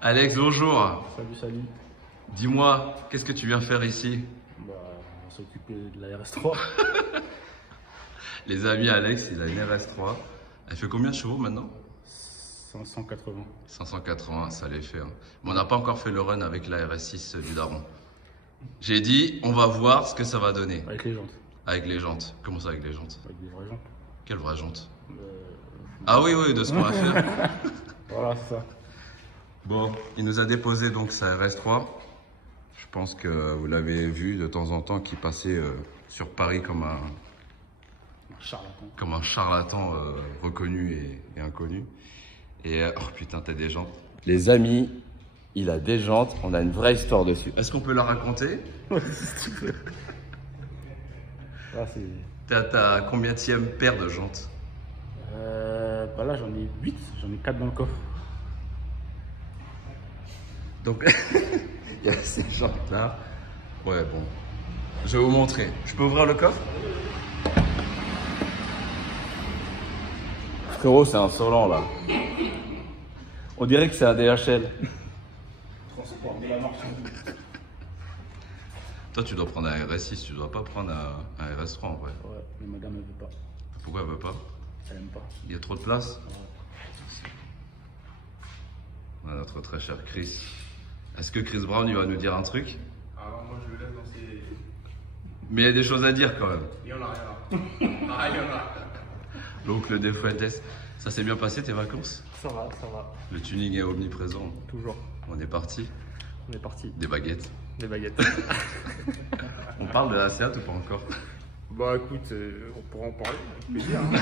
Alex, bonjour. Salut, salut. Dis-moi, qu'est-ce que tu viens faire ici? Bah, on va s'occuper de la RS3. Les amis, Alex, il a une RS3. Elle fait combien de chevaux maintenant? 580. 580, ça l'est fait. Hein. Mais on n'a pas encore fait le run avec la RS6 du daron. J'ai dit, on va voir ce que ça va donner. Avec les jantes. Avec les jantes. Comment ça avec les jantes? Avec des vraies jantes. Quelle vraie jante? Ah oui, oui, de ce qu'on va faire. Voilà, c'est ça. Bon, il nous a déposé donc sa RS3. Je pense que vous l'avez vu de temps en temps qui passait sur Paris comme un charlatan reconnu et inconnu. Et oh putain, t'as des jantes. Les amis, il a des jantes, on a une vraie histoire dessus. Est-ce qu'on peut la raconter? Ouais, si tu veux. T'as combienième paire de jantes? Bah là, j'en ai 8, j'en ai 4 dans le coffre. Donc, il y a ces jantes-là. Ouais, bon. Je vais vous montrer. Je peux ouvrir le coffre? Frérot, c'est insolent, là. On dirait que c'est un DHL. Transport de la marchandise. Toi, tu dois prendre un RS6, tu dois pas prendre un RS3 en vrai. Ouais, mais madame, elle veut pas. Pourquoi elle veut pas? Elle aime pas. Il y a trop de place? Ouais. Ouais, notre très cher Chris. Est-ce que Chris Brown, il va nous dire un truc? Alors moi, je le laisse dans ses... Mais il y a des choses à dire quand même. Il y en a rien. Ah, il y en a. L'oncle des Fuentes. Ça s'est bien passé tes vacances? Ça va, ça va. Le tuning est omniprésent. Toujours. On est parti. On est parti. Des baguettes. Des baguettes. On parle de la Seat ou pas encore? Bah écoute, on pourra en parler, avec plaisir. Hein.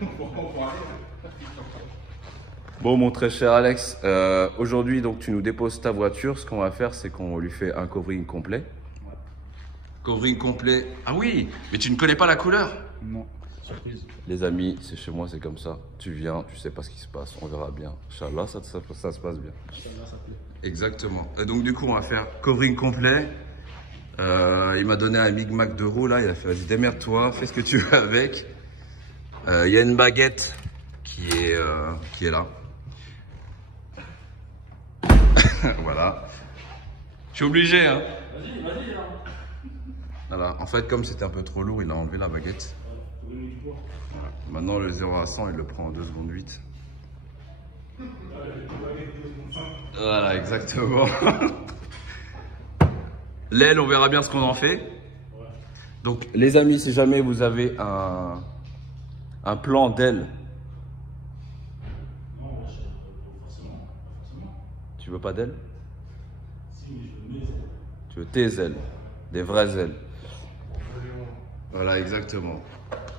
On pourra en parler. Bon, mon très cher Alex, aujourd'hui, donc tu nous déposes ta voiture. Ce qu'on va faire, c'est qu'on lui fait un covering complet. Ouais. Covering complet. Ah oui, mais tu ne connais pas la couleur? Non, surprise. Les amis, c'est chez moi, c'est comme ça. Tu viens, tu sais pas ce qui se passe, on verra bien. Inch'Allah, ça se passe bien. Inch'Allah, ça plaît. Exactement. Et donc du coup, on va faire covering complet. Il m'a donné un Big Mac d'euros là, il a fait vas-y démerde-toi, fais ce que tu veux avec. Il y a une baguette qui est là. Voilà. Je suis obligé hein. Vas-y, vas-y. Hein. Voilà. En fait, comme c'était un peu trop lourd, il a enlevé la baguette. Voilà. Maintenant le 0 à 100, il le prend en 2 secondes 8. Voilà, exactement. L'aile, on verra bien ce qu'on en fait. Donc, les amis, si jamais vous avez un plan d'aile. Tu veux pas d'aile? Tu veux tes ailes, des vraies ailes. Voilà, exactement.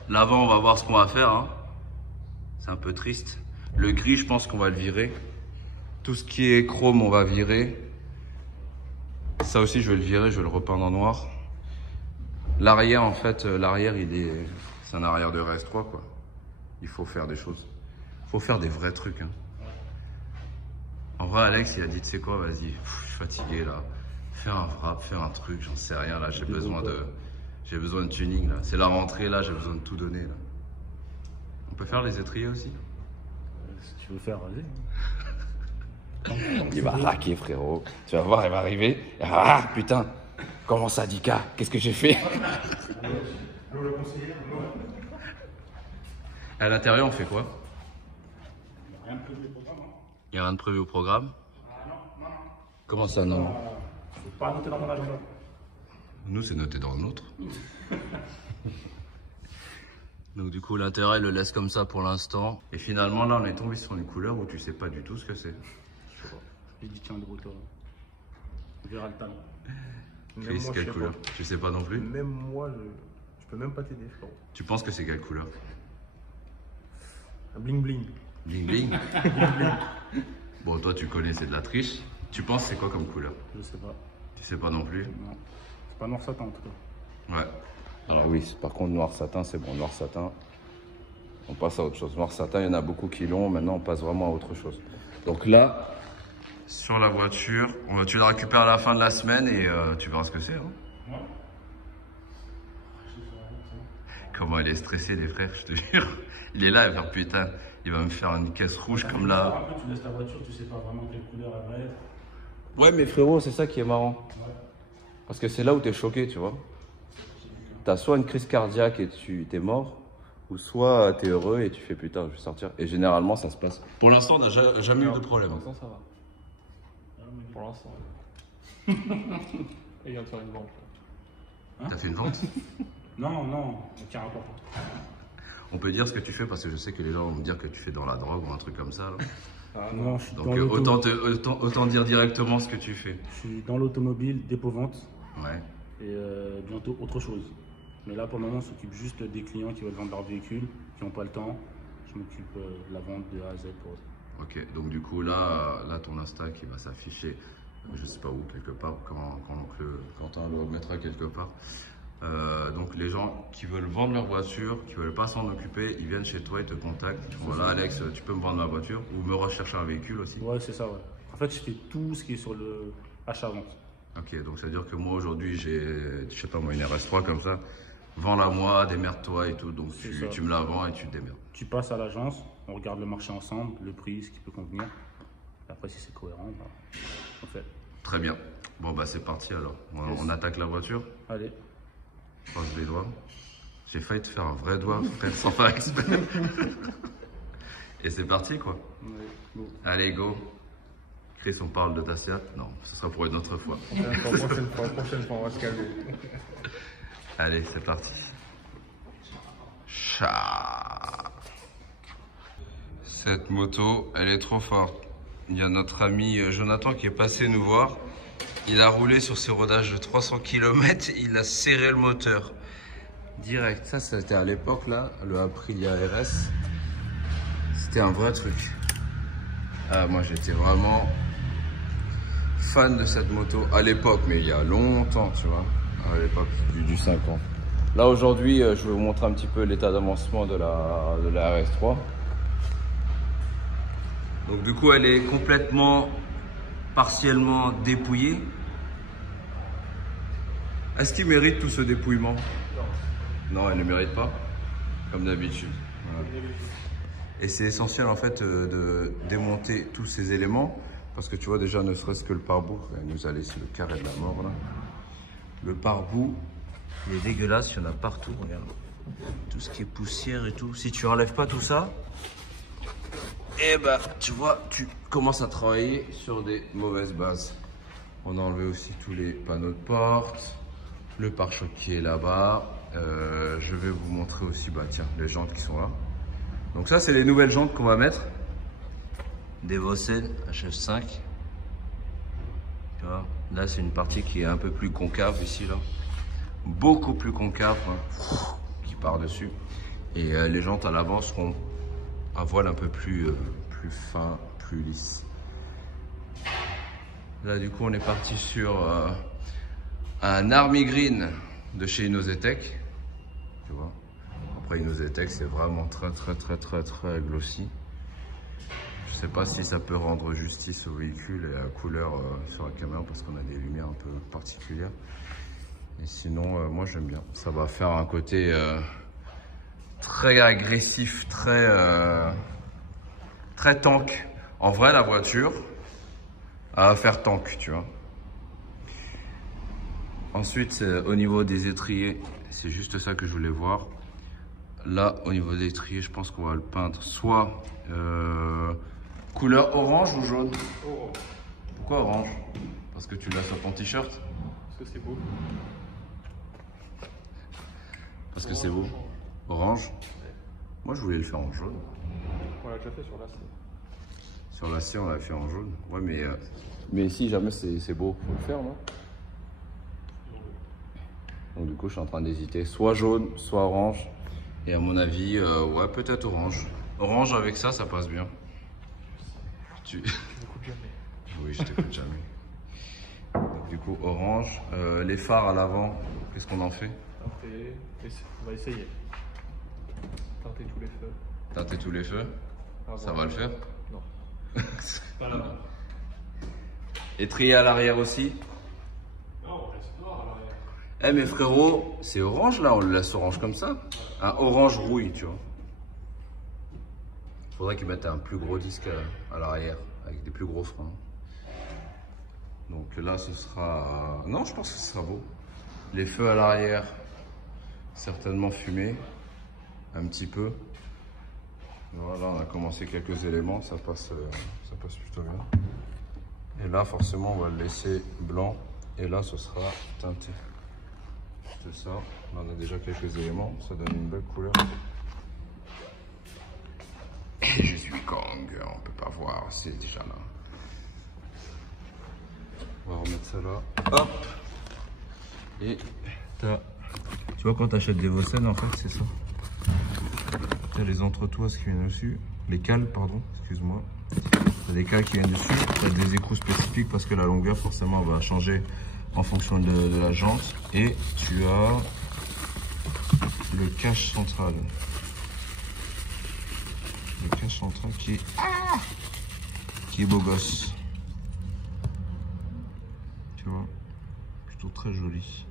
L'avant, on va voir ce qu'on va faire. Hein. C'est un peu triste. Le gris, je pense qu'on va le virer. Tout ce qui est chrome, on va virer. Ça aussi, je vais le virer, je vais le repeindre en noir. L'arrière, en fait, l'arrière, c'est un arrière de RS3, quoi. Il faut faire des choses. Il faut faire des vrais trucs. Hein. En vrai, Alex, il a dit, tu sais quoi, vas-y, je suis fatigué, là. Fais un wrap, fais un truc, j'en sais rien, là. J'ai besoin de tuning, là. C'est la rentrée, là, j'ai besoin de tout donner, là. On peut faire les étriers aussi? Si tu veux faire, vas-y. Il va raquer, frérot. Tu vas voir, il va arriver. Ah, putain, comment ça, Dika? Qu'est-ce que j'ai fait? À l'intérieur, on fait quoi? Rien de prévu au programme. Hein. Il n'y a rien de prévu au programme? Non, non. Comment ça, non? C'est pas noté dans mon agenda. Nous, c'est noté dans le nôtre. Donc du coup, l'intérêt, il le laisse comme ça pour l'instant. Et finalement, là, on est tombé sur une couleur où tu sais pas du tout ce que c'est. J'ai dit tiens, gros-toi. On verra le talent. Chris, quelle couleur? Tu sais pas non plus? Même moi, je peux même pas t'aider, frérot. Tu penses que c'est quelle couleur? Un bling bling. Bling bling. Bon, toi, tu connais, c'est de la triche. Tu penses c'est quoi comme couleur? Je sais pas. Tu sais pas non plus? Non. C'est pas noir satin en tout cas. Ouais. Alors oui, par contre, noir satin, c'est bon. Noir satin, on passe à autre chose. Noir satin, il y en a beaucoup qui l'ont. Maintenant, on passe vraiment à autre chose. Donc là, sur la voiture, tu la récupères à la fin de la semaine et tu verras ce que c'est. Hein. Ouais. Comment il est stressé, les frères, je te jure. Il est là, il va faire putain. Il va me faire une caisse rouge comme là. Après, tu laisses ta voiture, tu sais pas vraiment quelle couleur elle va être. Ouais, mais frérot, c'est ça qui est marrant. Ouais. Parce que c'est là où t'es choqué, tu vois. T'as soit une crise cardiaque et t'es mort, ou soit t'es heureux et tu fais putain, je vais sortir. Et généralement, ça se passe. Pour l'instant, on n'a jamais eu de problème. Pour l'instant, ça va. Pour l'instant. Et il vient de faire une vente. T'as fait une vente? Non, non, aucun rapport. On peut dire ce que tu fais parce que je sais que les gens vont me dire que tu fais dans la drogue ou un truc comme ça. Là. Ah, non, je suis Donc dans l'auto. autant dire directement ce que tu fais. Je suis dans l'automobile, dépôt-vente Ouais. et bientôt autre chose. Mais là, pour le moment, on s'occupe juste des clients qui veulent vendre leur véhicule, qui n'ont pas le temps. Je m'occupe de la vente de A à Z pour eux. Ok, donc du coup là ton Insta qui va s'afficher, je sais pas où, quelque part, quand Quentin le mettra quelque part. Donc les gens qui veulent vendre leur voiture, qui veulent pas s'en occuper, ils viennent chez toi, ils te contactent. Ils font, voilà Alex, tu peux me vendre ma voiture ou me rechercher un véhicule aussi. Ouais, c'est ça, ouais. En fait, je fais tout ce qui est sur le achat-vente. Ok, donc ça veut dire que moi aujourd'hui j'ai, je sais pas moi, une RS3 comme ça. Vends-la moi, démerde-toi et tout. Donc tu me la vends et tu te démerdes. Tu passes à l'agence, on regarde le marché ensemble, le prix, ce qui peut convenir. Et après, si c'est cohérent, bah, on fait. Très bien. Bon bah c'est parti alors. On attaque la voiture. Allez. Croise les doigts. J'ai failli te faire un vrai doigt, frère, sans faire exprès. Et c'est parti quoi. Ouais, go. Allez, go. Chris, on parle de Dacia? Non, ce sera pour une autre fois. Prochaine fois, on va se calmer. Allez, c'est parti. Cha. Cette moto, elle est trop forte. Il y a notre ami Jonathan qui est passé nous voir. Il a roulé sur ses rodages de 300 km, il a serré le moteur. Direct. Ça, c'était à l'époque, là, le Aprilia RS. C'était un vrai truc. Ah, moi, j'étais vraiment fan de cette moto à l'époque, mais il y a longtemps, tu vois. À l'époque du 5 ans. Là, aujourd'hui, je vais vous montrer un petit peu l'état d'avancement de la RS3. Donc, du coup, elle est complètement, partiellement dépouillée. Est-ce qu'il mérite tout ce dépouillement? Non, elle ne mérite pas, comme d'habitude. Voilà. Et c'est essentiel en fait de démonter tous ces éléments parce que tu vois déjà ne serait-ce que le pare-boue, elle nous a laissé le carré de la mort là. Le pare-boue, il est dégueulasse, il y en a partout, regarde. Tout ce qui est poussière et tout. Si tu enlèves pas tout ça, eh ben tu vois, tu commences à travailler sur des mauvaises bases. On a enlevé aussi tous les panneaux de porte. Le pare-choc qui est là-bas. Je vais vous montrer aussi, bah tiens, les jantes qui sont là. Donc ça, c'est les nouvelles jantes qu'on va mettre. Des Vossen HF5. Tu vois, là, c'est une partie qui est un peu plus concave ici, là. Beaucoup plus concave, hein, qui part dessus. Et les jantes à l'avant seront à voile un peu plus fin, plus lisse. Là, du coup, on est parti sur un Army Green de chez Inozetec. Tu vois. Après, Inozetec, c'est vraiment très glossy. Je sais pas si ça peut rendre justice au véhicule et à la couleur sur la caméra parce qu'on a des lumières un peu particulières. Et sinon, moi, j'aime bien. Ça va faire un côté très agressif, très tank. En vrai, la voiture à faire tank, tu vois. Ensuite, au niveau des étriers, c'est juste ça que je voulais voir. Là, au niveau des étriers, je pense qu'on va le peindre soit couleur orange ou jaune. Oh. Pourquoi orange? Parce que tu l'as sur ton t-shirt? Parce que c'est beau. Parce que c'est beau. Orange? Moi, je voulais le faire en jaune. On l'a déjà fait sur l'acier. Sur l'acier, on l'a fait en jaune. Ouais, mais si jamais c'est beau, faut le faire, non? Donc du coup, je suis en train d'hésiter. Soit jaune, soit orange. Et à mon avis, ouais, peut-être orange. Orange avec ça, ça passe bien. Tu m'écoutes jamais. Oui, je t'écoute jamais. Donc, du coup, orange. Les phares à l'avant, qu'est-ce qu'on en fait? On va essayer. Teinter tous les feux. Teinter tous les feux? Ça va le faire? Non. Pas là-bas. Étrier à l'arrière aussi? Non, on reste noir à l'arrière. Eh mais frérot, c'est orange là, on le laisse orange comme ça. Un orange rouille, tu vois. Faudrait qu'ils mettent un plus gros disque à l'arrière, avec des plus gros freins. Donc là, ce sera... Non, je pense que ce sera beau. Les feux à l'arrière, certainement fumés, un petit peu. Voilà, on a commencé quelques éléments, ça passe plutôt bien. Et là, forcément, on va le laisser blanc. Et là, ce sera teinté. C'est ça. Là, on a déjà quelques éléments, ça donne une belle couleur. Et je suis Kang, on peut pas voir, c'est déjà là. On va remettre ça là. Hop. Et tu vois, quand tu achètes des Vossen, en fait, c'est ça. Tu as les entretoises qui viennent dessus, les cales, pardon, excuse-moi. Tu as des cales qui viennent dessus, tu as des écrous spécifiques parce que la longueur, forcément, va changer en fonction de la jante. Et tu as le cache central. Le cache central qui est beau gosse. Tu vois, plutôt très joli.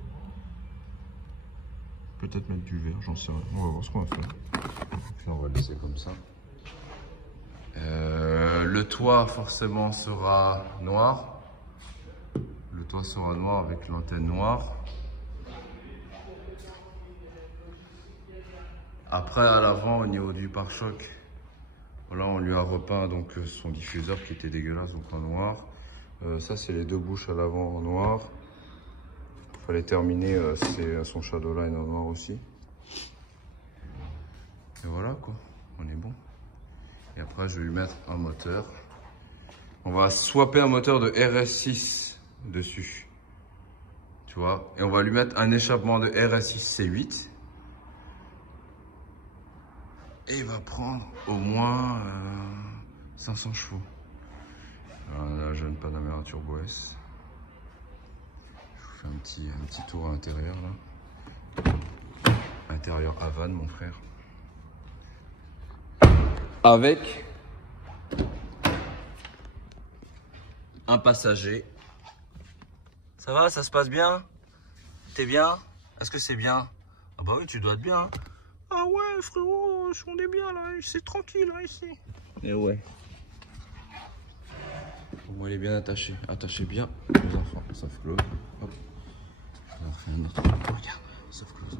Peut-être mettre du vert, j'en sais rien. On va voir ce qu'on va faire. Puis on va le laisser comme ça. Le toit forcément sera noir. Le toit sera noir avec l'antenne noire. Après à l'avant au niveau du pare-choc, voilà, on lui a repeint donc son diffuseur qui était dégueulasse, donc en noir. Ça c'est les deux bouches à l'avant en noir. Il fallait terminer son Shadowline en noir aussi. Et voilà quoi, on est bon. Et après je vais lui mettre un moteur. On va swapper un moteur de RS6 dessus. Tu vois, et on va lui mettre un échappement de RS6 C8. Et il va prendre au moins 500 chevaux. Alors, la jeune Panamera Turbo S. Je vous fais un petit tour à l'intérieur là. Intérieur Havane, mon frère. Avec un passager. Ça va, ça se passe bien? T'es bien? Est-ce que c'est bien? Ah bah oui, tu dois être bien. Ah ouais, frérot, on est bien là, c'est tranquille là, ici. Et ouais. Bon, il est bien attaché. Attachez bien les enfants. Soft close. Hop. On va refaire un autre. Regarde, soft close.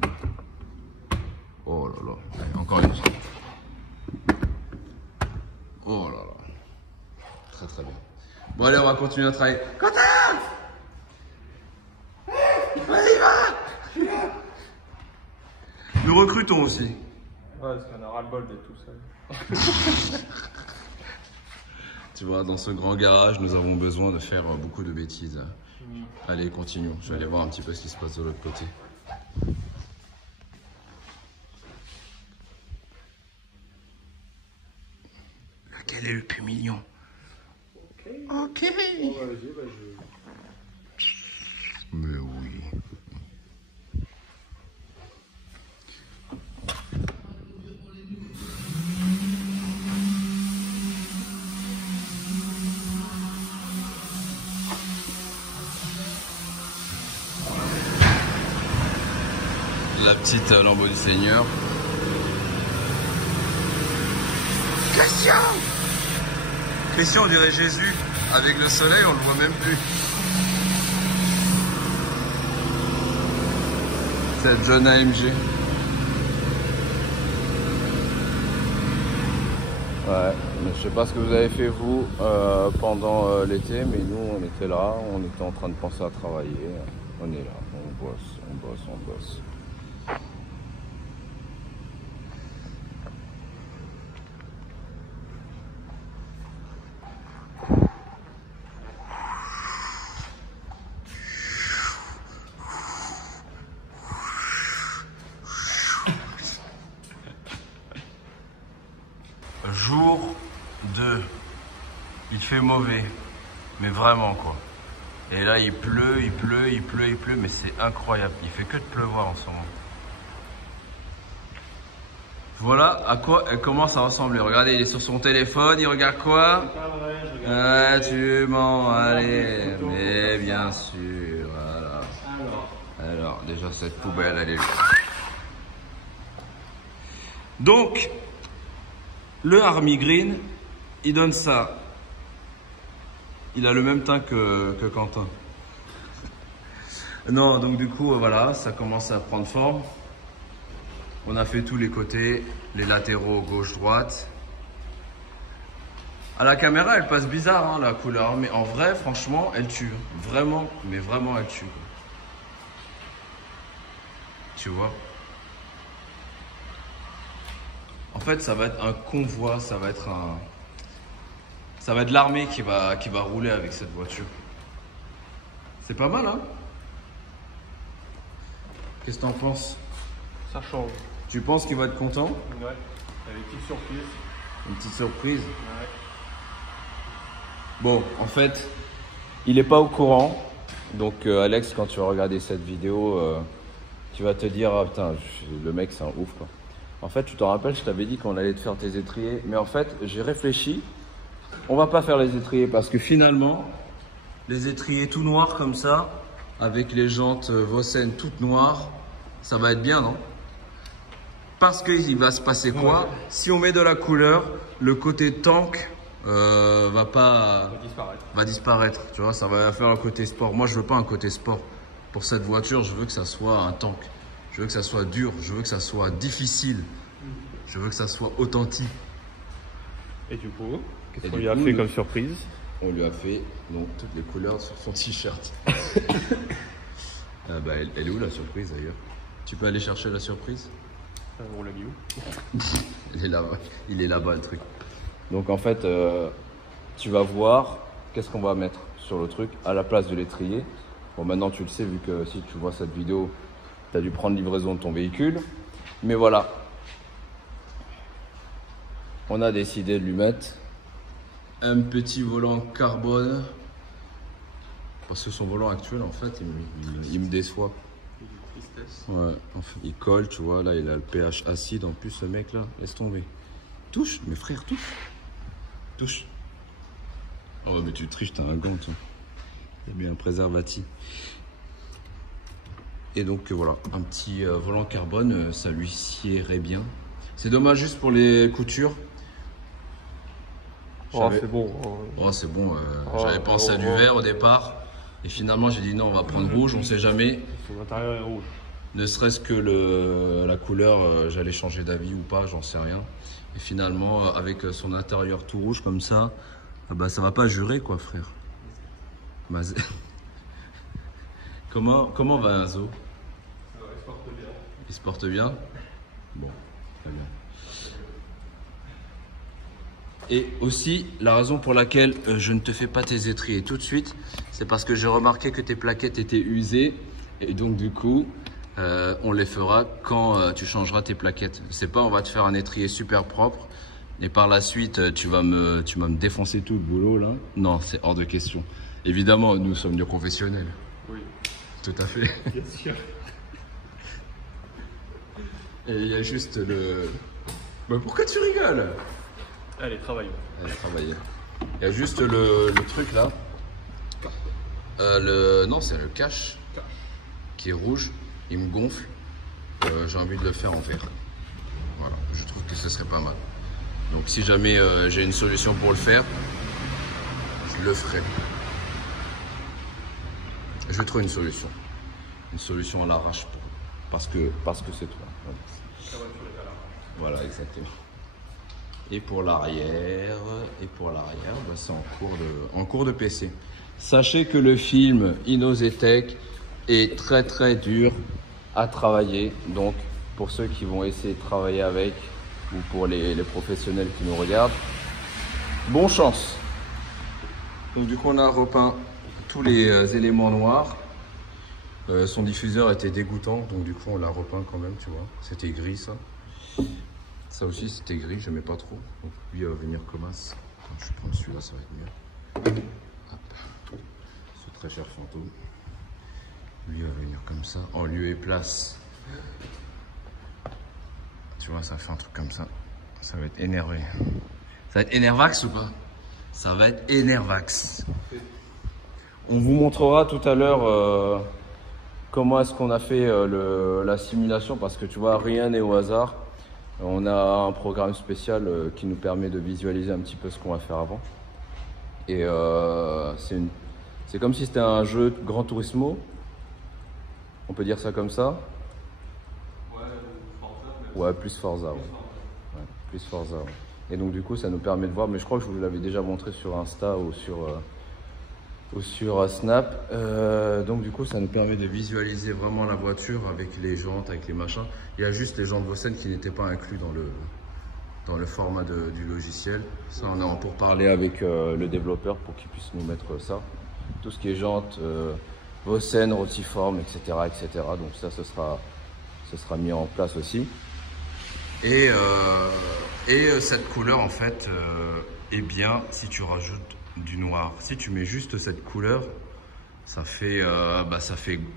Oh là là. Allez, encore une autre. Oh là là. Très très bien. Bon allez, on va continuer à travailler. Quentin! Vas-y, va! Nous recrutons aussi. Ouais, parce qu'on a ras-le-bol d'être tout seul. Tu vois, dans ce grand garage, nous avons besoin de faire beaucoup de bêtises. Allez, continuons. Je vais aller voir un petit peu ce qui se passe de l'autre côté. Lequel est le plus mignon? Ok. Mais oui. La petite lambeau du Seigneur. Christian, on dirait Jésus. Avec le soleil, on le voit même plus. Cette jeune AMG. Ouais, mais je sais pas ce que vous avez fait vous pendant l'été, mais nous on était là, on était en train de penser à travailler. On est là, on bosse, on bosse, on bosse. Jour 2, il fait mauvais, mais vraiment quoi. Et là il pleut, mais c'est incroyable, il fait que de pleuvoir en ce moment. Voilà à quoi elle commence à ressembler. Regardez, il est sur son téléphone, il regarde quoi? Ah, tu mens, allez, mais bien sûr, voilà. Alors, déjà cette poubelle, elle est... Donc, Le Army Green, il donne ça. Il a le même teint que Quentin. Non, donc du coup, voilà, ça commence à prendre forme. On a fait tous les côtés, les latéraux gauche-droite. À la caméra, elle passe bizarre, hein, la couleur. Mais en vrai, franchement, elle tue. Vraiment, mais vraiment, elle tue. Tu vois? En fait, ça va être un convoi, ça va être l'armée qui va rouler avec cette voiture. C'est pas mal, hein? Qu'est-ce que t'en penses? Ça change. Tu penses qu'il va être content? Ouais. Il y a des petites surprises. Une petite surprise. Ouais. Bon, en fait, il n'est pas au courant. Donc, Alex, quand tu vas regarder cette vidéo, tu vas te dire, ah putain, le mec, c'est un ouf, quoi. En fait, tu t'en rappelles, je t'avais dit qu'on allait te faire tes étriers. Mais en fait, j'ai réfléchi. On va pas faire les étriers parce que finalement, les étriers tout noirs comme ça, avec les jantes Vossen toutes noires, ça va être bien, non? Parce qu'il va se passer quoi? Ouais. Si on met de la couleur, le côté tank va disparaître. Tu vois, ça va faire un côté sport. Moi, je veux pas un côté sport. Pour cette voiture, je veux que ça soit un tank. Je veux que ça soit dur. Je veux que ça soit difficile. Je veux que ça soit authentique. Et du coup, qu'est-ce qu'on lui a fait comme surprise? On lui a fait donc toutes les couleurs sur son t-shirt. Bah, elle est où la surprise d'ailleurs? Tu peux aller chercher la surprise? On l'a mis où? Il est là-bas le truc. Donc en fait, tu vas voir qu'est-ce qu'on va mettre sur le truc à la place de l'étrier. Bon, maintenant tu le sais vu que si tu vois cette vidéo, tu as dû prendre livraison de ton véhicule. Mais voilà. On a décidé de lui mettre un petit volant carbone. Parce que son volant actuel, en fait, il me déçoit. Ouais, enfin, il colle, tu vois, là, il a le pH acide. En plus, ce mec-là, laisse tomber. Touche, mes frères, touche. Touche. Oh, mais tu triches, t'as un gant, toi. Il y a bien un préservatif. Et donc, voilà, un petit volant carbone, ça lui siérait bien. C'est dommage juste pour les coutures. Oh, c'est bon. Oh, c'est bon. J'avais pensé à du vert au départ. Et finalement, j'ai dit non, on va prendre rouge, on sait jamais. Son intérieur est rouge. Ne serait-ce que la couleur, j'allais changer d'avis ou pas, j'en sais rien. Et finalement, avec son intérieur tout rouge comme ça, bah, ça va pas jurer, quoi, frère. Bah, comment va Enzo? Il se porte bien. Il se porte bien? Bon, très bien. Et aussi, la raison pour laquelle je ne te fais pas tes étriers tout de suite, c'est parce que j'ai remarqué que tes plaquettes étaient usées. Et donc, du coup, on les fera quand tu changeras tes plaquettes. C'est pas, on va te faire un étrier super propre. Et par la suite, tu vas me défoncer tout le boulot, là. Non, c'est hors de question. Évidemment, nous sommes des professionnels. Oui. Tout à fait. Bien sûr. Et il y a juste le... Bah, pourquoi tu rigoles? Allez, travaillons. Allez, travailler. Il y a juste le truc là. Non, c'est le cache qui est rouge. Il me gonfle. J'ai envie de le faire en vert. Voilà, je trouve que ce serait pas mal. Donc si jamais j'ai une solution pour le faire, je le ferai. Je vais trouver une solution. Une solution à l'arrache parce que c'est toi. Voilà, exactement. Et pour l'arrière, bah, c'est en cours de PC. Sachez que le film Inozetech est très très dur à travailler. Donc pour ceux qui vont essayer de travailler avec ou pour les professionnels qui nous regardent, bonne chance. Donc du coup on a repeint tous les éléments noirs. Son diffuseur était dégoûtant, donc du coup on l'a repeint quand même, tu vois. C'était gris ça. Ça aussi c'était gris, je n'aimais pas trop. Donc lui va venir comme as. Quand je prends celui-là, ça va être mieux. Hop. Ce très cher fantôme. Lui va venir comme ça, en lieu et place. Tu vois, ça fait un truc comme ça. Ça va être énervé. Ça va être énervax ou pas? Ça va être énervax. On vous montrera tout à l'heure comment est-ce qu'on a fait la simulation, parce que tu vois, rien n'est au hasard. On a un programme spécial qui nous permet de visualiser un petit peu ce qu'on va faire avant. Et c'est comme si c'était un jeu de Gran Turismo. On peut dire ça comme ça? Ouais, plus Forza. Ouais, plus Forza. Ouais. Et donc du coup, ça nous permet de voir, mais je crois que je vous l'avais déjà montré sur Insta ou sur Snap. Donc du coup, ça nous permet de visualiser vraiment la voiture avec les jantes, avec les machins. Il y a juste les jantes Vossen qui n'étaient pas inclus dans le format du logiciel. Ça, on est en pourparlers avec le développeur pour qu'il puisse nous mettre ça. Tout ce qui est jantes, Vossen, rotiforme, etc., etc. Donc ça, ce sera mis en place aussi. Et cette couleur, en fait, est bien si tu rajoutes du noir. Si tu mets juste cette couleur, ça fait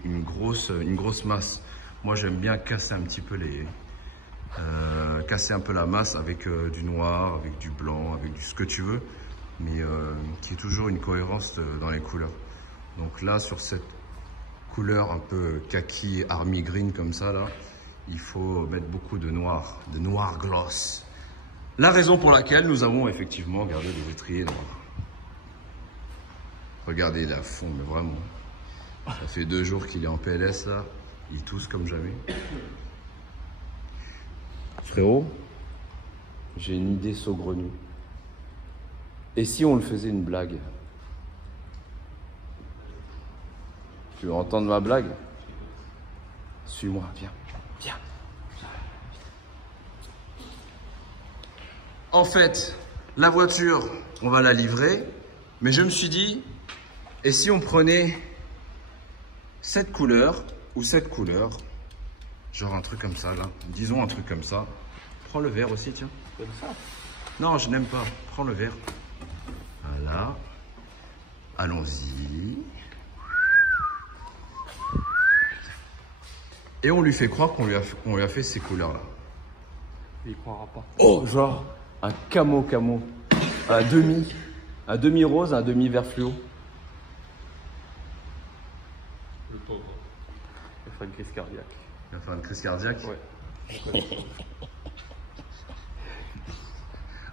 une grosse masse. Moi, j'aime bien casser un petit peu casser un peu la masse avec du noir, avec du blanc, avec ce que tu veux, mais qui est toujours une cohérence dans les couleurs. Donc là, sur cette couleur un peu kaki, army green comme ça, là, il faut mettre beaucoup de noir gloss. La raison pour laquelle nous avons effectivement gardé des étriers noirs. Regardez là, fond, mais vraiment. Ça fait 2 jours qu'il est en PLS là, il tousse comme jamais. Frérot, j'ai une idée saugrenue. Et si on le faisait une blague? Tu veux entendre ma blague? Suis-moi, viens. En fait, la voiture, on va la livrer, mais je me suis dit, et si on prenait cette couleur ou cette couleur, genre un truc comme ça, là, disons un truc comme ça. Prends le vert aussi, tiens. Comme ça? Non, je n'aime pas. Prends le vert. Voilà. Allons-y. Et on lui fait croire qu'on lui a fait ces couleurs-là. Il croira pas. Oh, genre un camo. Un demi rose, un demi vert fluo. Le taupe. Il va faire une crise cardiaque. Il va faire une crise cardiaque? Ouais.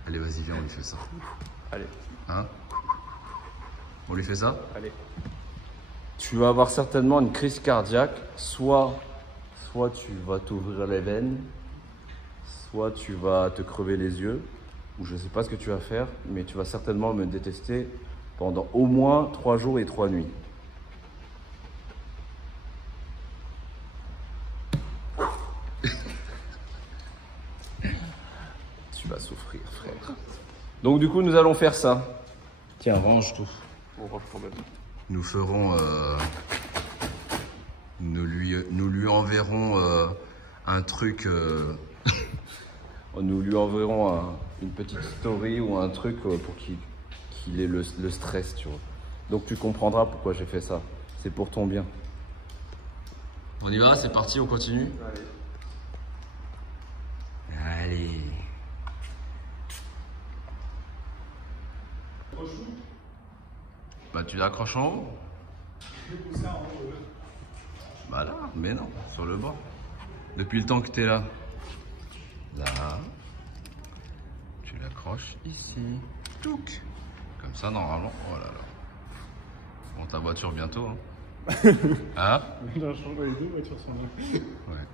Allez, vas-y, viens, on lui fait ça. Allez. Hein? On lui fait ça? Allez. Tu vas avoir certainement une crise cardiaque, soit tu vas t'ouvrir les veines, soit tu vas te crever les yeux, ou je ne sais pas ce que tu vas faire, mais tu vas certainement me détester pendant au moins 3 jours et 3 nuits. Tu vas souffrir, frère. Donc du coup, nous allons faire ça. Tiens, range tout. On range quand même. Nous ferons... Nous lui enverrons un truc... nous lui enverrons une petite story ou un truc pour qu'il ait le stress, tu vois. Donc tu comprendras pourquoi j'ai fait ça. C'est pour ton bien. On y va, c'est parti, on continue? Allez. Bah tu l'accroches en haut? Bah là, mais non, sur le bord. Depuis le temps que tu es là. Là. Tu l'accroches ici. Touc. Comme ça, normalement. Oh là là. Bon, ta voiture bientôt. Hein? Hein? On a changé les 2 voitures sans moi. Ouais.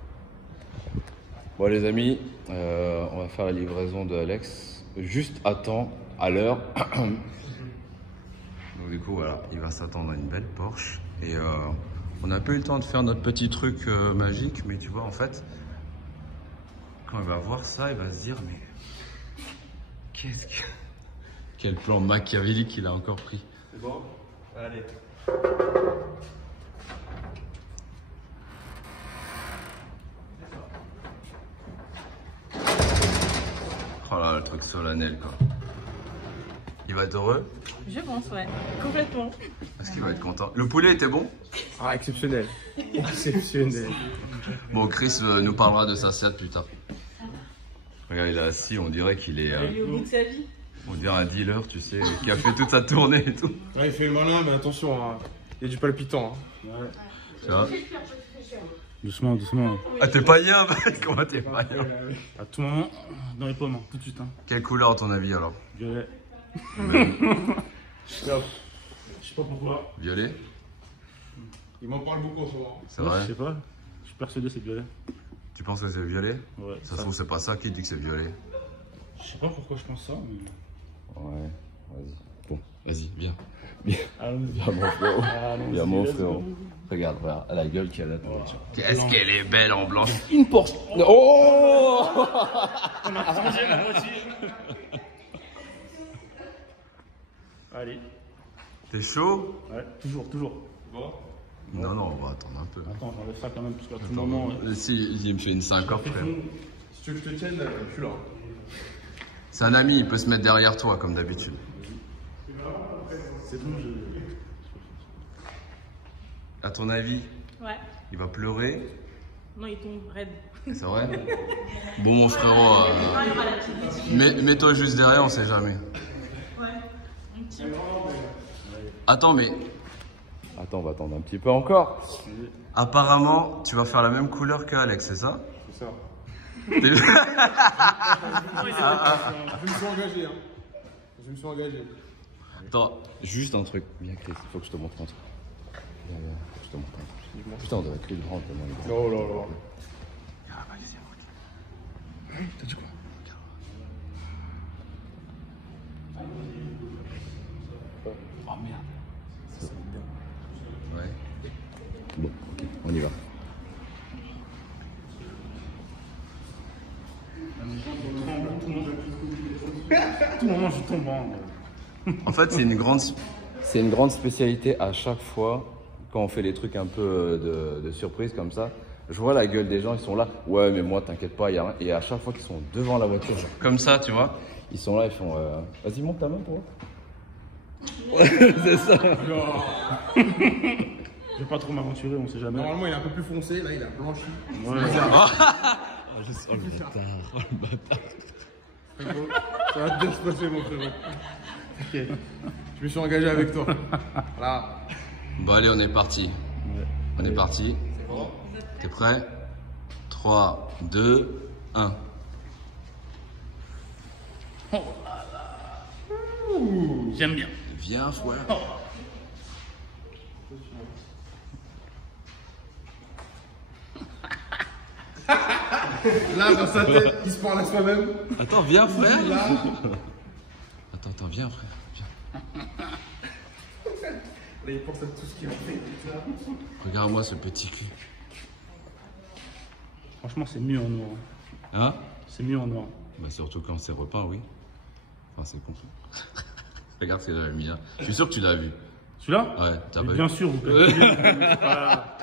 Bon les amis, on va faire la livraison de Alex. Juste à temps, à l'heure. Donc du coup, voilà, il va s'attendre à une belle Porsche. Et on n'a pas eu le temps de faire notre petit truc magique, mais tu vois, en fait, quand il va voir ça, il va se dire, mais qu'est-ce que... Quel plan machiavélique il a encore pris. C'est bon? Allez. Oh là, le truc solennel, quoi. Il va être heureux? Je pense, ouais. Complètement. Est-ce qu'il va être content? Le poulet était bon? Ah, exceptionnel. Exceptionnel. Bon, Chris nous parlera de sa Seat plus tard. Regarde, il est assis, on dirait qu'il est... Il est au bout de sa vie. On dirait un dealer, tu sais, qui a fait toute sa tournée et tout. Ouais, il fait le malin, mais attention, hein. Il y a du palpitant. Hein. Tu vois? Doucement, doucement. Ah, t'es païen, mec. Comment t'es païen? À tout moment, dans les pommes, hein, tout de suite. Hein. Quelle couleur à ton avis alors? Violet. Je sais pas pourquoi. Violet? Il m'en parle beaucoup en ce moment. C'est Ouais, vrai? je sais pas. Je suis persuadé que c'est violet. Tu penses que c'est violet? Ouais. Ça se trouve, c'est pas ça qui dit que c'est violet. Je sais pas pourquoi je pense ça, mais. Ouais, vas-y. Bon, vas-y, viens. Allons-y. Viens, mon frérot. Allons-y, Viens, mon let's frérot. go. Regarde, regarde, la gueule qu'elle a. Voilà. Qu'est-ce qu'elle est belle en blanche. Une Porsche. Oh! On a changé la voiture. Allez. T'es chaud? Ouais, toujours, toujours. Bon. Non, non, on va attendre un peu. Attends, j'enlève ça quand même, parce qu'à tout Attends, moment. si, il me fait une syncope, frère. Si tu veux que je te tienne, je suis là. C'est un ami, il peut se mettre derrière toi, comme d'habitude. C'est bon, À ton avis, Ouais. il va pleurer? Non, il tombe raide. C'est vrai? Bon, mon frérot, Ah, il y aura la petite. mets-toi juste derrière, on sait jamais. Ouais. Un petit. Attends, mais... Attends, on va attendre un petit peu encore. Apparemment, tu vas faire la même couleur qu'Alex, c'est ça? C'est ça. T'es- Je me suis engagé, hein. Je me suis engagé. Attends, juste un truc. Viens, Chris, il faut que je te montre un truc. Viens, viens, faut que je te montre un truc. Putain, on devrait crier le grand tellement il est grand. Oh là là. Ah, bah, vas-y, regarde. Hey, t'as dit quoi? Oh merde. Ouais. Bon, ok, on y va. À tout moment, je tombe. Hein. En fait, c'est une grande spécialité à chaque fois quand on fait des trucs un peu de surprise comme ça. Je vois la gueule des gens, ils sont là. Ouais, mais moi, t'inquiète pas, il y a rien. Et à chaque fois qu'ils sont devant la voiture, genre comme ça, tu vois, ils sont là, ils font. Vas-y, monte ta main pour voir. C'est ça. Je vais pas trop m'aventurer, on sait jamais. Normalement, il est un peu plus foncé, là, il a blanchi. Ouais. Oh, le bâtard. Oh, le bâtard. Frérot, ça va bien se passer, mon frérot. Ok. Je me suis engagé avec toi. Voilà. Bon, allez, on est parti. Ouais. On est parti. C'est bon. T'es prêt? 3, 2, 1. J'aime bien. Viens, frère. Là, dans sa tête, il se parle à soi-même. Attends, viens, frère. Là, Attends, viens, frère. Viens. là, il pense à tout ce qu'il a fait. Regarde-moi ce petit cul. Franchement, c'est mieux en noir. Hein? C'est mieux en noir. Bah, surtout quand c'est repeint, oui. Enfin, c'est con. Regarde ce que j'avais mis là. Je suis sûr que tu l'as vu. Celui-là? Ouais, t'as Mais pas bien vu. sûr, vous calculez. Pas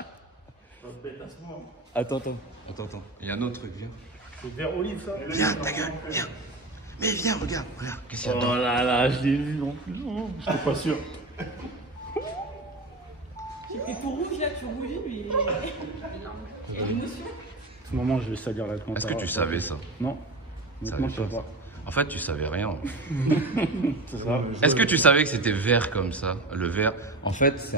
bête à ce moment. Attends. Il y a un autre truc, viens. C'est vert olive, ça. Viens, ta gueule, viens. Mais viens, regarde. Qu'est-ce qu'il y a dedans? Oh là là, je l'ai vu non plus. Non, je suis pas sûr. J'étais tout rouge là, tu rougis, mais. Il y a l'émotion. À ce moment, je vais salir la compta. Est-ce que tu savais ça? Non. Honnêtement, je Savais sais pas. pas. En fait, tu savais rien. C'est ça. Est-ce que tu savais que c'était vert comme ça? Le vert, en fait, c'est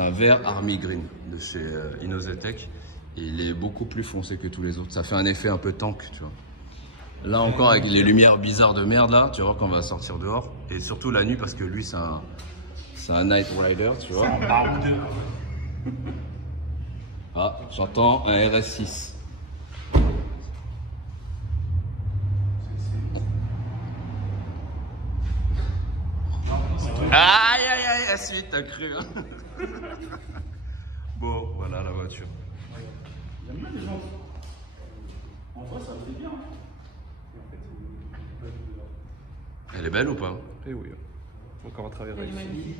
un vert Army Green de chez Inozetech. Et il est beaucoup plus foncé que tous les autres. Ça fait un effet un peu tank, tu vois. Là encore, avec les lumières bizarres de merde, là, tu vois, quand on va sortir dehors. Et surtout la nuit, parce que lui, c'est un Night Rider, tu vois. Ah, j'entends un RS6. Aïe, aïe, aïe, la suite, t'as cru, hein. Bon, voilà la voiture. J'aime bien les gens. En vrai, ça me fait bien. Elle est belle ou pas? Eh oui. Encore un travail Elle est réussi. magnifique.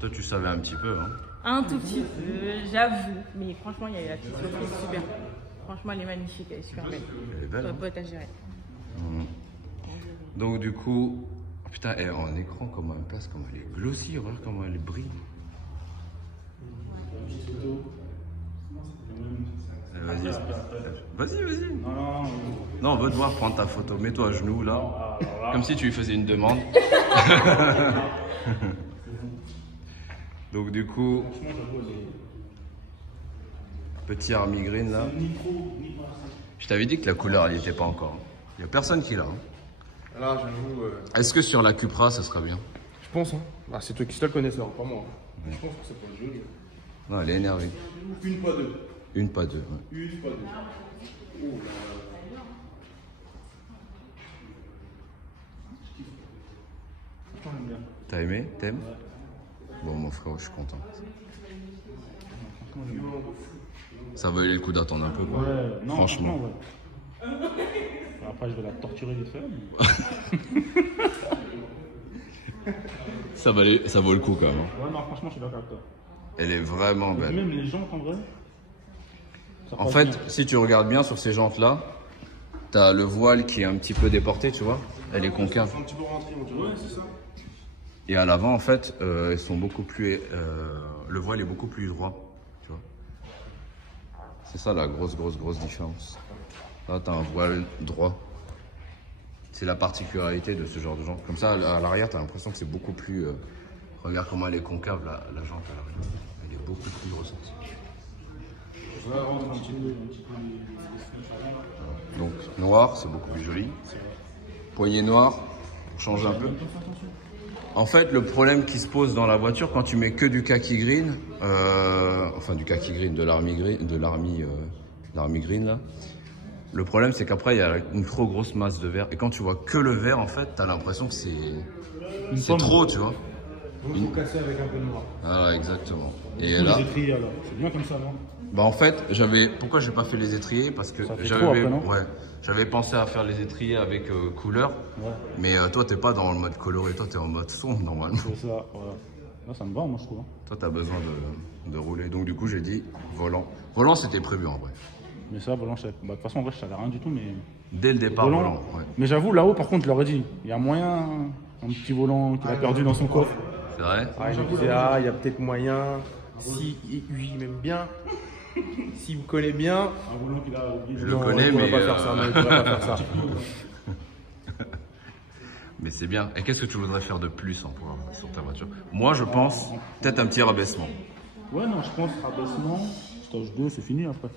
Toi, tu savais un petit peu, hein. Un tout petit peu, j'avoue. Mais franchement, il y a la petite surprise super. Franchement, elle est magnifique, elle est super belle. Elle est belle, Pas hein. pote à gérer. Donc du coup, oh, putain, en écran, comment elle passe, comment elle est glossy, regarde comment elle brille. Vas-y. Non. Non, on veut te voir prendre ta photo. Mets-toi à genoux, là. Comme si tu lui faisais une demande. Donc du coup... Petit army green là. Je t'avais dit que la couleur, elle n'y était pas encore. Il n'y a personne qui l'a. Hein. Là, j'avoue. Est-ce que sur la Cupra, ça sera bien? Je pense, hein. Ah, c'est toi qui sais le connaisseur, pas moi. Je pense que c'est pas le jeu. Non, elle est énervée. Une, pas deux. Une, pas deux. Ouais. Une, pas deux. Oh là là. T'as aimé? T'aimes? Bon, mon frère, je suis content. Ça valait le coup d'attendre un peu, quoi. Ouais, non, franchement. ouais. Après, je vais la torturer vite fait. Ça vaut le coup quand même. Hein. Ouais, non, franchement, je suis d'accord avec toi. Elle est vraiment Et belle. même les jantes, en vrai. Ça En passe fait, bien. si tu regardes bien sur ces jantes-là, t'as le voile qui est un petit peu déporté, tu vois. Elle est concave. Un petit peu rentré, on dirait. Ouais, c'est ça. Et à l'avant, en fait, elles sont beaucoup plus. Le voile est beaucoup plus droit, tu vois. C'est ça la grosse différence. Là, t'as un voile droit. C'est la particularité de ce genre de jante. Comme ça, à l'arrière, t'as l'impression que c'est beaucoup plus. Regarde comment elle est concave, la jante à l'arrière. Elle est beaucoup plus ressentie. Je vais rendre un petit peu. Donc, noir, c'est beaucoup plus joli. Poignée noire, pour changer un peu. En fait, le problème qui se pose dans la voiture, quand tu mets que du kaki green, enfin du kaki green, de l'army green là, le problème c'est qu'après il y a une trop grosse masse de vert. Et quand tu vois que le vert, en fait, t'as l'impression que c'est trop, tu vois. Donc, il faut casser avec un peu de noir. Ah, exactement. Et Tous là, les étriers, alors. C'est bien comme ça, non? bah en fait, pourquoi j'ai pas fait les étriers? Parce que Ça fait trop après, non j'avais pensé à faire les étriers avec couleur. Ouais. Mais toi, t'es pas dans le mode coloré, toi, t'es en mode sombre normalement. C'est ça, voilà. Là, ça me va, moi, je trouve. Hein. Toi, t'as besoin de rouler. Donc, du coup, j'ai dit volant. Volant, c'était prévu en vrai. Mais ça, volant, je savais. Bah, de toute façon, en vrai, je savais rien du tout, mais. Dès le départ, volant. Ouais. Mais j'avoue, là-haut, par contre, je leur ai dit, il y a moyen, un petit volant qu'il a perdu dans son coffre. C'est vrai? Ah, je me disais, il y a peut-être moyen. Si lui, il m'aime bien. S'il me connaît bien. Un volant qu'il a oublié. Je le connais, mais. Il pourrait pas faire ça, non, il pourrait pas faire ça. Mais c'est bien. Et qu'est-ce que tu voudrais faire de plus sur ta voiture? Moi, je pense peut-être un petit rabaissement. Ouais, non, je pense rabaissement. Stage 2, c'est fini après.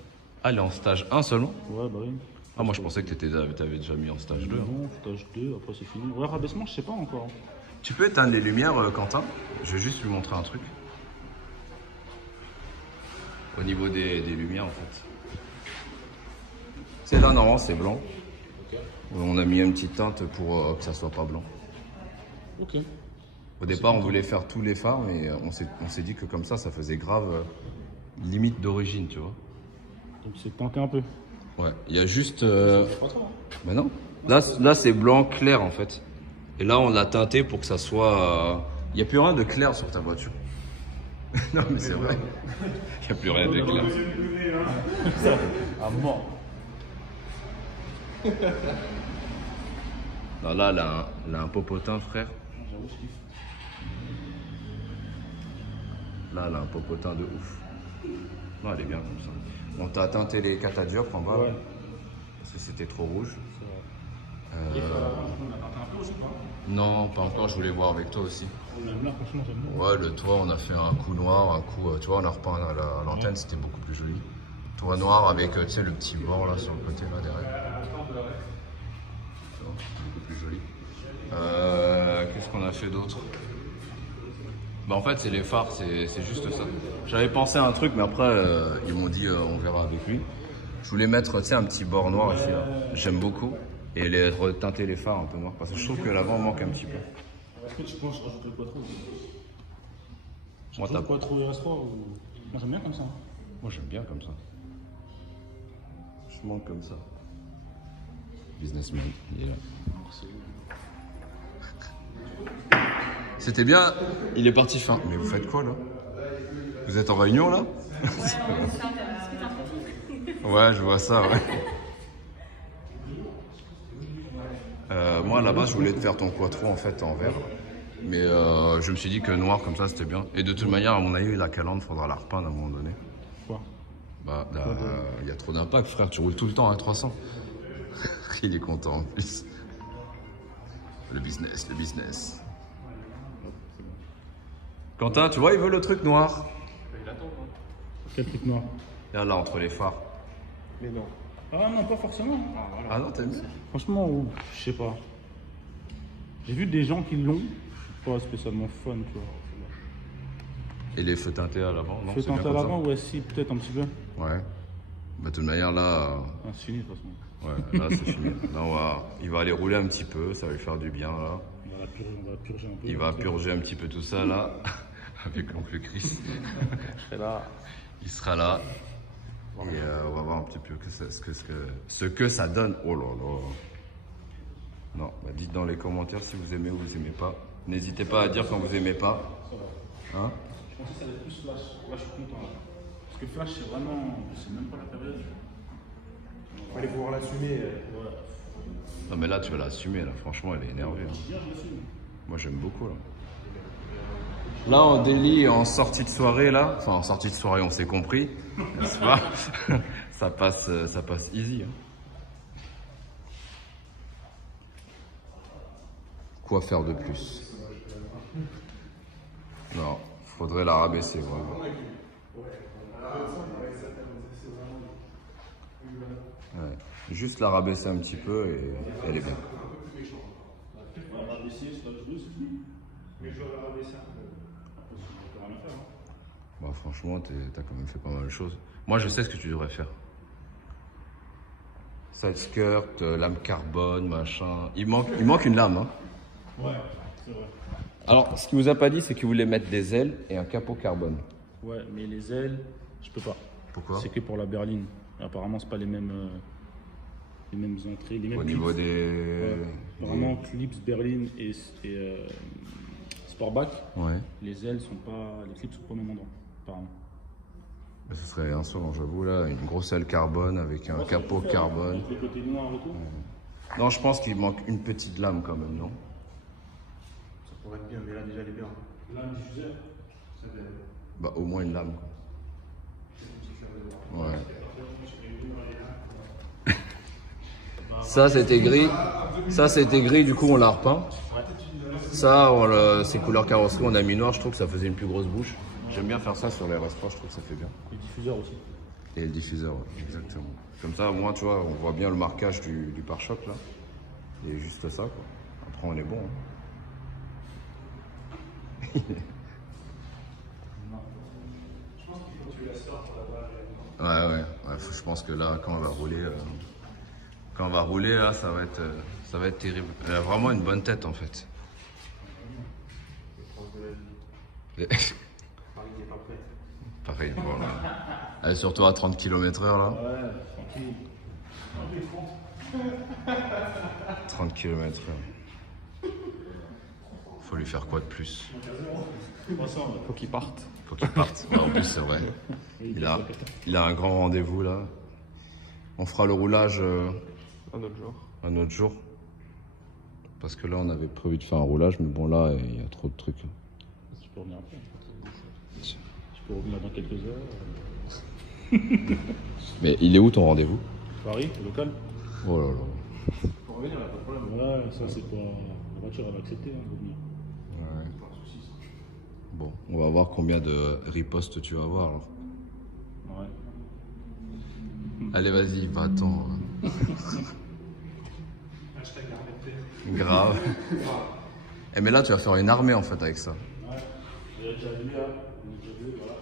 Ah, elle est en stage 1 seulement? Ouais, bah oui. Ah, moi, je pensais que t'avais déjà mis en stage 2. Non, stage 2, après c'est fini. Ouais, rabaissement, je sais pas encore. Tu peux éteindre les lumières, Quentin? Je vais juste lui montrer un truc. Au niveau des lumières, en fait. C'est là, normalement, c'est blanc. On a mis une petite teinte pour que ça soit pas blanc. Ok. Au départ, on voulait faire tous les phares, mais on s'est dit que comme ça faisait grave limite d'origine, tu vois. Donc c'est tenté un peu. Ouais, il y a juste... Pas trop, hein. Mais non. Là c'est blanc clair, en fait. Et là, on l'a teinté pour que ça soit... Il n'y a plus rien de clair sur ta voiture. Non, mais c'est vrai. Il n'y a plus rien de clair. À mort. Non, là, elle a un popotin, frère. J'avoue, je kiffe. Là, elle a un popotin de ouf. Non, elle est bien comme ça. Bon, t'as teinté les catadioptres en bas, Ouais. là, parce que c'était trop rouge. Et on a tenté un peu aussi, pas? Non, pas encore, je voulais voir avec toi aussi. Même là, franchement, j'aime bien. Ouais, le toit, on a fait un coup noir, un coup, tu vois, on a repeint à l'antenne, c'était beaucoup plus joli. Toit noir avec, tu sais, le petit bord là sur le côté, là, derrière. Beaucoup plus joli. Qu'est-ce qu'on a fait d'autre? Bah en fait, c'est les phares, c'est juste ça. J'avais pensé à un truc, mais après, ils m'ont dit, on verra avec lui. Je voulais mettre, tu sais, un petit bord noir ici, là. J'aime beaucoup. Et reteinter les phares un peu noir, parce que je trouve que l'avant manque un petit peu. Est-ce que tu penses que je rajouterais quoi trop? Moi, Je quoi trop RS3 ou... Moi, j'aime bien comme ça. Moi, j'aime bien comme ça. Je manque comme ça. Businessman, il est là. C'était bien, il est parti fin. Mais vous faites quoi là? Vous êtes en réunion là? Ouais, je vois ça, ouais. Moi à la base je voulais te faire ton quattro en fait en vert. Mais je me suis dit que noir comme ça c'était bien. Et de toute manière à mon avis la calandre faudra la repeindre à un moment donné. Quoi? Bah il y a trop d'impact frère, tu roules tout le temps à 300. Il est content en plus. Le business, le business. Quentin, tu vois, il veut le truc noir. Quel truc noir? Là, entre les phares. Mais non. Ah non, pas forcément. Ah non, t'as mis? Franchement, je sais pas. J'ai vu des gens qui l'ont. Pas spécialement fun, tu vois. Et les feux teintés à l'avant, non? Feu c'est bien teinté à comme ça l'avant, ouais, si, peut-être un petit peu. Ouais. Bah, de toute manière, là, Ah, c'est fini de toute façon. ouais, là c'est fini. Là, il va aller rouler un petit peu, ça va lui faire du bien, là. On va purger un peu. Il va purger un petit peu tout ça, là, avec l'oncle Chris. Je serai là. Il sera là. Et on va voir un petit peu ce que ça donne. Oh là là. Non, bah dites dans les commentaires si vous aimez ou vous aimez pas. N'hésitez pas à dire quand vous aimez pas. Hein? Je pensais que ça allait être plus Flash. Là, je suis content. Là. Parce que Flash, c'est vraiment. C'est même pas la période. Fallait pouvoir l'assumer. Ouais. Non mais là tu vas l'assumer là, franchement elle est énervée. Hein. Moi j'aime beaucoup là. Là en délit en sortie de soirée là, enfin en sortie de soirée on s'est compris, n'est-ce pas? ça passe easy. Hein. Quoi faire de plus? Non, faudrait la rabaisser vraiment. Ouais. Juste la rabaisser un petit peu et elle est bien. Bah, franchement, t'as quand même fait pas mal de choses. Moi, je sais ce que tu devrais faire. Side skirt, lame carbone, machin. Il manque une lame. Hein. Ouais, c'est vrai. Alors, ce qu'il vous a pas dit, c'est qu'il voulait mettre des ailes et un capot carbone. Ouais, mais les ailes, je peux pas. Pourquoi? C'est que pour la berline. Et apparemment, c'est pas les mêmes entrées, les mêmes Au clips. niveau des... Ouais. Apparemment, clips, berline et sportback, Ouais. les ailes sont pas, les clips sont pas au même endroit. Apparemment. Bah, ce serait un soin, j'avoue, là, une grosse aile carbone avec un capot carbone. Avec les côtés noirs et tout. Non, je pense qu'il manque une petite lame quand même, non? Ça pourrait être bien, mais là déjà elle est bien. Là, le diffuseur, c'est bien. Bah, au moins une lame. Quoi. Ouais. Ça, c'était gris. Ça, c'était gris, du coup, on l'a repeint. Ça, c'est couleur carrosserie, on a mis noir. Je trouve que ça faisait une plus grosse bouche. J'aime bien faire ça sur les restaurants, je trouve que ça fait bien. Le diffuseur aussi. Et le diffuseur, ouais, exactement. Comme ça, au moins, tu vois, on voit bien le marquage du pare-choc, là. Et juste ça, quoi. Après, on est bon. Hein. Ouais. Je pense que là, quand on va rouler, là, ça va être terrible. Elle a vraiment une bonne tête, en fait. Pareil, voilà. Elle est surtout à 30 km/h, là. Ouais, tranquille. 30 km/h. Faut lui faire quoi de plus? Faut qu'il parte. Faut qu'il parte. Ouais, en plus, c'est vrai. Il a un grand rendez-vous, là. On fera le roulage Un autre jour. un autre jour. Parce que là, on avait prévu de faire un roulage, mais bon, là, il y a trop de trucs. Je peux revenir après. Je peux revenir dans quelques heures. Mais il est où ton rendez-vous? Paris, local. Oh là là. Pour revenir là, pas de problème. Ouais, ça c'est pas. La voiture elle va accepter hein, de revenir. Ouais. Bon, on va voir combien de ripostes tu vas avoir. Alors. Ouais. Allez, vas-y, va-t'en. Grave. Eh, mais là, tu vas faire une armée en fait avec ça. Ouais. J'ai déjà vu là. J'ai déjà vu, voilà.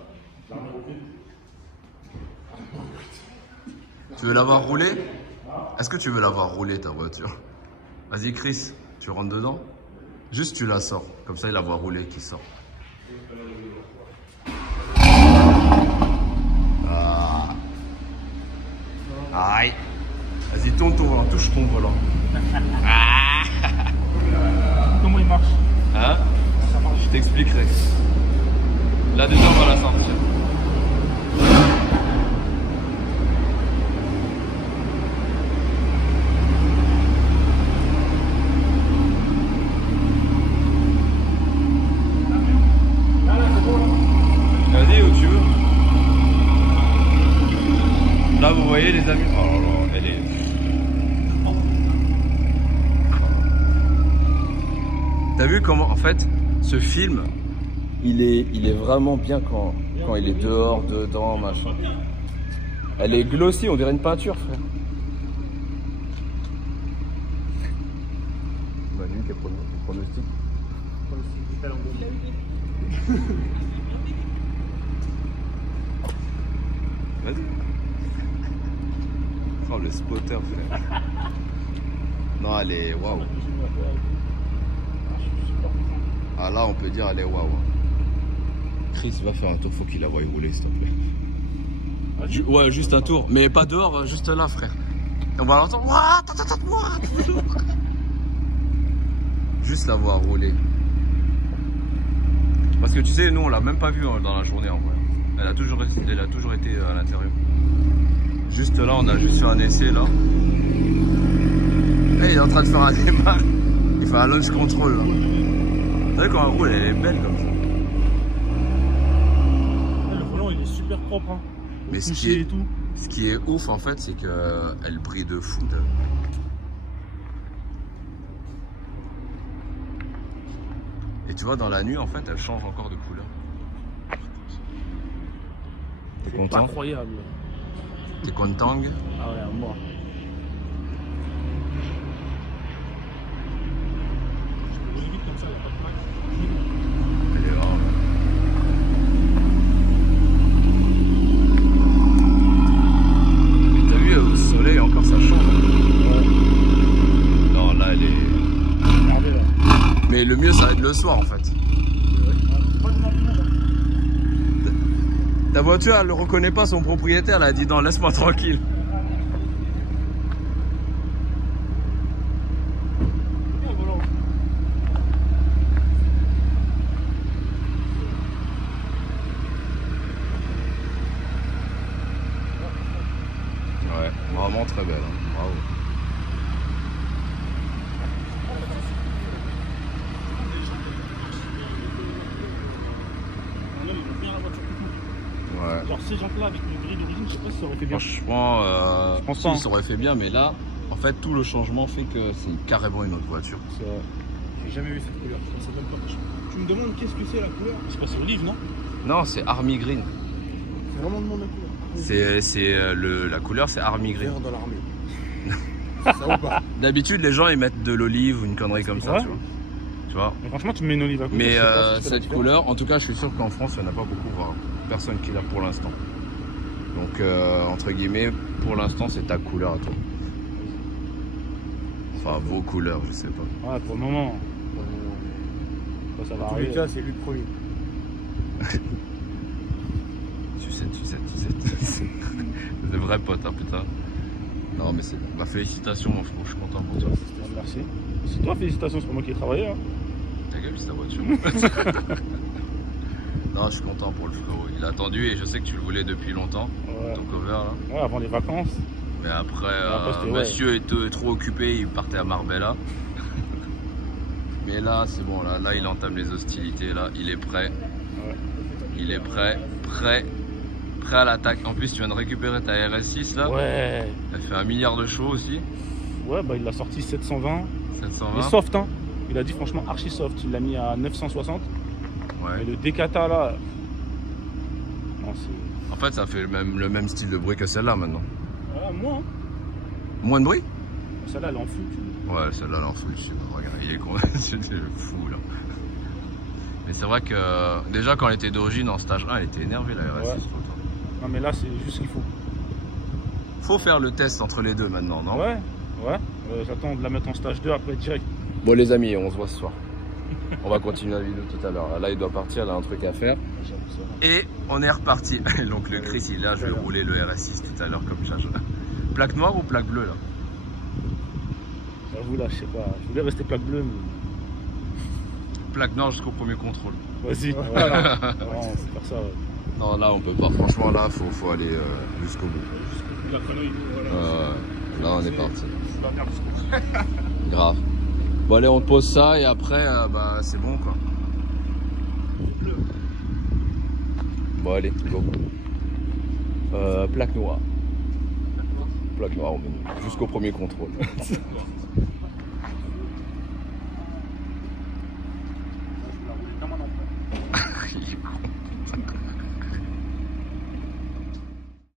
L'armée recule. Tu veux l'avoir roulé? Est-ce que tu veux l'avoir roulé ta voiture? Vas-y, Chris, tu rentres dedans? Juste tu la sors. Comme ça, il la voit rouler qui sort. Ah. Aïe. Vas-y, tourne ton volant, touche ton volant. Comment il marche? Hein? Je t'expliquerai. Là déjà on va la sortir. Vas-y où tu veux. Là vous voyez les amis. Oh là là, elle est. T'as vu comment, en fait, ce film, il est vraiment bien quand il est dehors, dedans, machin. Elle est glossy, on dirait une peinture, frère. Manu, quel pronostic? Vas-y. Oh, le spotter, frère. Non, elle est waouh. Ah là, on peut dire elle est waouh. Chris va faire un tour, faut qu'il la voie rouler, s'il te plaît. Ouais, juste un tour, mais pas dehors, juste là, frère. Et on va l'entendre. Juste la voir rouler. Parce que tu sais, nous on l'a même pas vu dans la journée en vrai. Elle a toujours été à l'intérieur. Juste là, on a juste fait un essai là. Et il est en train de faire un démarre. Il fait un launch control là. Vous savez quand elle roule, elle est belle comme ça. Le volant il est super propre. Hein. Mais ce qui est ouf en fait, c'est qu'elle brille de fou. Et tu vois, dans la nuit en fait, elle change encore de couleur. T'es content? Incroyable. T'es content? Ah ouais, moi. Je peux rouler vite comme ça, il n'y a pas de crack. Elle est là. Mais t'as vu, au soleil encore ça change. Ouais. Non, là elle est... Regardez là. Mais le mieux ça va être le soir en fait. Ta voiture, elle ne reconnaît pas son propriétaire, elle a dit non, laisse-moi tranquille. Ouais, vraiment très belle, hein. Bravo. Ouais. Genre ces jantes là avec le gris d'origine, je sais pas si ça aurait fait bien. Franchement, je pense pas, si, ça aurait fait bien, mais là, en fait, tout le changement fait que c'est carrément une autre voiture. J'ai jamais vu cette couleur. Ça s'appelle pas. Tu me demandes qu'est-ce que c'est la couleur? C'est pas, c'est olive, non? Non, c'est Army Green. C'est vraiment le nom de la couleur. La couleur, c'est Army Green. Vert dans l'armée. Ça ou pas? D'habitude, les gens ils mettent de l'olive ou une connerie comme ça, Ouais. tu vois. Mais franchement, tu me mets une olive à côté. Mais je sais pas si ça fait la cette différence. couleur, en tout cas, je suis sûr qu'en France, il n'y en a pas beaucoup, voire personne qui l'a pour l'instant. Donc, entre guillemets, pour l'instant, c'est ta couleur à toi. Enfin, vos couleurs, je sais pas. Ouais, pour le moment. Ça va En tous les arriver. cas, c'est lui le premier. Tu sais. C'est vrai pote, hein, putain. Non, mais c'est... Bah, félicitations, mon frérot, je suis content pour toi. Merci. C'est toi, félicitations, c'est pas moi qui ai travaillé. Hein. Ta gueule, c'est ta voiture. Non, je suis content pour le frérot. Il a attendu et je sais que tu le voulais depuis longtemps, Ouais. ton cover là. Ouais, avant les vacances. Mais après, parce que, ouais. monsieur était trop occupé, il partait à Marbella. Mais là, c'est bon, là, il entame les hostilités, là, il est prêt. Ouais. Il est prêt à l'attaque. En plus, tu viens de récupérer ta RS6 là. Ouais. Elle fait 1 milliard de shows aussi. Ouais, bah il l'a sorti 720. 720. Mais soft, hein. Il a dit franchement archi soft. Il l'a mis à 960. Ouais. Et le Decata là. Non, c'est. En fait, ça fait le même style de bruit que celle-là maintenant. Ah, moi, hein. Moins de bruit? Celle-là, elle est en flux. Ouais, celle-là, elle en fout. Regarde, il est con. C'est fou là. Mais c'est vrai que déjà quand elle était d'origine en stage 1, elle était énervée la RS6. Ouais. Non, mais là, c'est juste ce qu'il faut. Faut faire le test entre les deux maintenant, non? Ouais, ouais. J'attends de la mettre en stage 2 après direct. Bon les amis, on se voit ce soir. On va continuer la vidéo tout à l'heure. Là, il doit partir, il a un truc à faire. Et on est reparti. Donc le Chris, il est là, je vais rouler le RS6 tout à l'heure comme ça. Plaque noire ou plaque bleue là? J'avoue là, je sais pas. Je voulais rester plaque bleue, mais. Plaque noire jusqu'au premier contrôle. Vas-y. Voilà. Non, c'est faire ça, ouais. Non, là, on peut pas. Franchement, là, faut aller jusqu'au bout. La connerie. Là, on est parti. Grave. Bon, allez, on te pose ça et après, bah, c'est bon quoi. Bon, allez, go. Plaque noire. Plaque noire, on met jusqu'au premier contrôle.